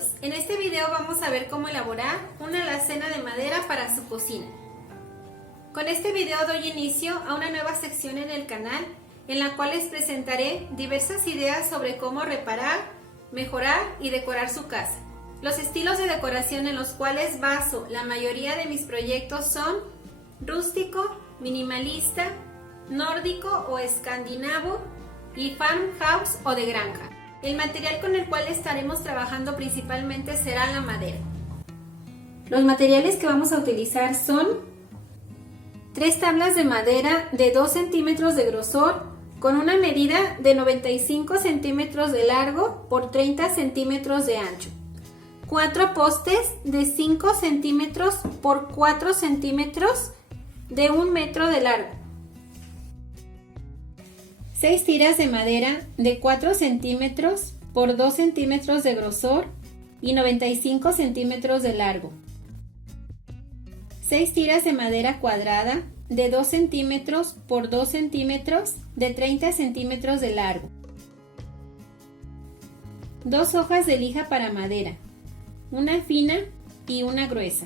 Bienvenidos. En este video vamos a ver cómo elaborar una alacena de madera para su cocina. Con este video doy inicio a una nueva sección en el canal en la cual les presentaré diversas ideas sobre cómo reparar, mejorar y decorar su casa. Los estilos de decoración en los cuales baso la mayoría de mis proyectos son rústico, minimalista, nórdico o escandinavo y farmhouse o de granja. El material con el cual estaremos trabajando principalmente será la madera. Los materiales que vamos a utilizar son 3 tablas de madera de 2 centímetros de grosor con una medida de 95 centímetros de largo por 30 centímetros de ancho. 4 postes de 5 centímetros por 4 centímetros de 1 metro de largo. 6 tiras de madera de 4 centímetros por 2 centímetros de grosor y 95 centímetros de largo. 6 tiras de madera cuadrada de 2 centímetros por 2 centímetros de 30 centímetros de largo. 2 hojas de lija para madera, una fina y una gruesa.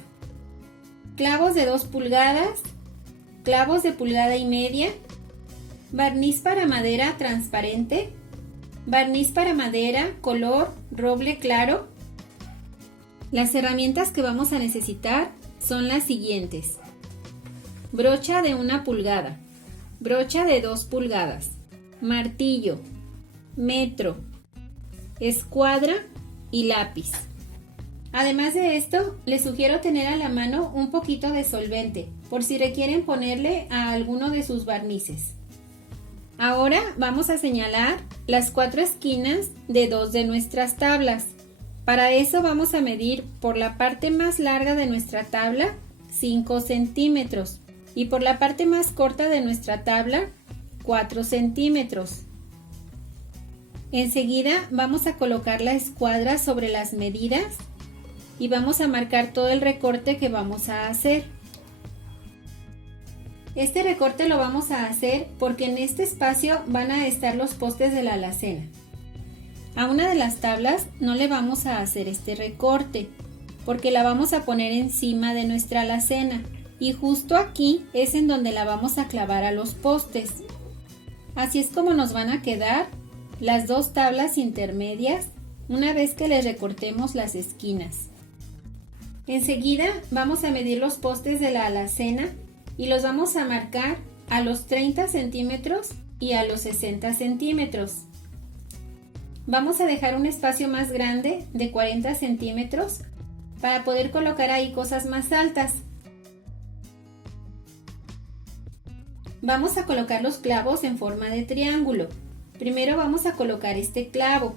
Clavos de 2 pulgadas, clavos de 1,5 pulgadas, barniz para madera transparente, barniz para madera color roble claro. Las herramientas que vamos a necesitar son las siguientes: brocha de 1 pulgada, brocha de 2 pulgadas, martillo, metro, escuadra y lápiz. Además de esto, les sugiero tener a la mano un poquito de solvente, por si requieren ponerle a alguno de sus barnices. Ahora vamos a señalar las 4 esquinas de 2 de nuestras tablas. Para eso vamos a medir por la parte más larga de nuestra tabla 5 centímetros y por la parte más corta de nuestra tabla 4 centímetros. Enseguida vamos a colocar la escuadra sobre las medidas y vamos a marcar todo el recorte que vamos a hacer. Este recorte lo vamos a hacer porque en este espacio van a estar los postes de la alacena. A una de las tablas no le vamos a hacer este recorte porque la vamos a poner encima de nuestra alacena y justo aquí es en donde la vamos a clavar a los postes. Así es como nos van a quedar las 2 tablas intermedias una vez que les recortemos las esquinas. Enseguida vamos a medir los postes de la alacena y los vamos a marcar a los 30 centímetros y a los 60 centímetros. Vamos a dejar un espacio más grande de 40 centímetros para poder colocar ahí cosas más altas. Vamos a colocar los clavos en forma de triángulo. Primero vamos a colocar este clavo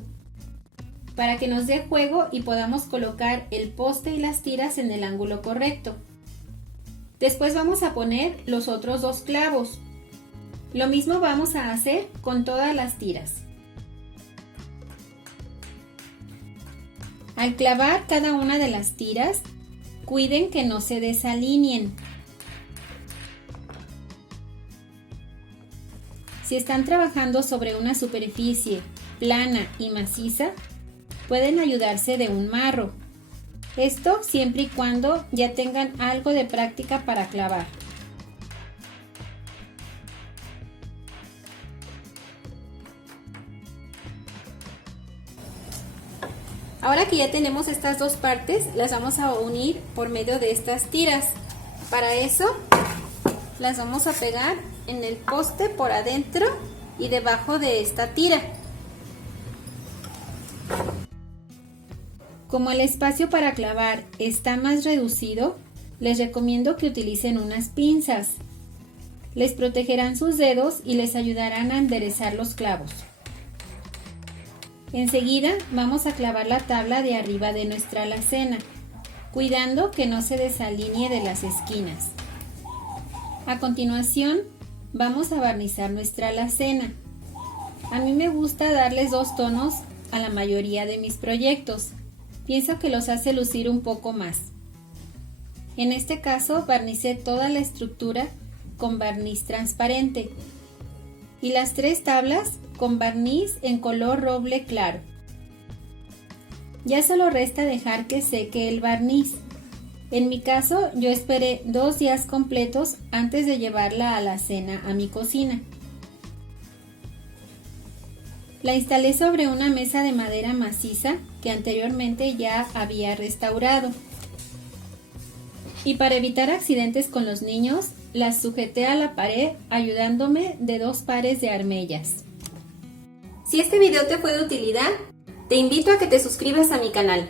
para que nos dé juego y podamos colocar el poste y las tiras en el ángulo correcto. Después vamos a poner los otros 2 clavos. Lo mismo vamos a hacer con todas las tiras. Al clavar cada una de las tiras, cuiden que no se desalineen. Si están trabajando sobre una superficie plana y maciza, pueden ayudarse de un marro. Esto siempre y cuando ya tengan algo de práctica para clavar. Ahora que ya tenemos estas 2 partes, las vamos a unir por medio de estas tiras. Para eso, las vamos a pegar en el poste por adentro y debajo de esta tira. Como el espacio para clavar está más reducido, les recomiendo que utilicen unas pinzas. Les protegerán sus dedos y les ayudarán a enderezar los clavos. Enseguida vamos a clavar la tabla de arriba de nuestra alacena, cuidando que no se desalinee de las esquinas. A continuación, vamos a barnizar nuestra alacena. A mí me gusta darles 2 tonos a la mayoría de mis proyectos. Pienso que los hace lucir un poco más. En este caso barnicé toda la estructura con barniz transparente y las 3 tablas con barniz en color roble claro. Ya solo resta dejar que seque el barniz. En mi caso, yo esperé 2 días completos antes de llevarla a la cena a mi cocina. La instalé sobre una mesa de madera maciza que anteriormente ya había restaurado. Y para evitar accidentes con los niños, las sujeté a la pared ayudándome de 2 pares de armellas. Si este video te fue de utilidad, te invito a que te suscribas a mi canal.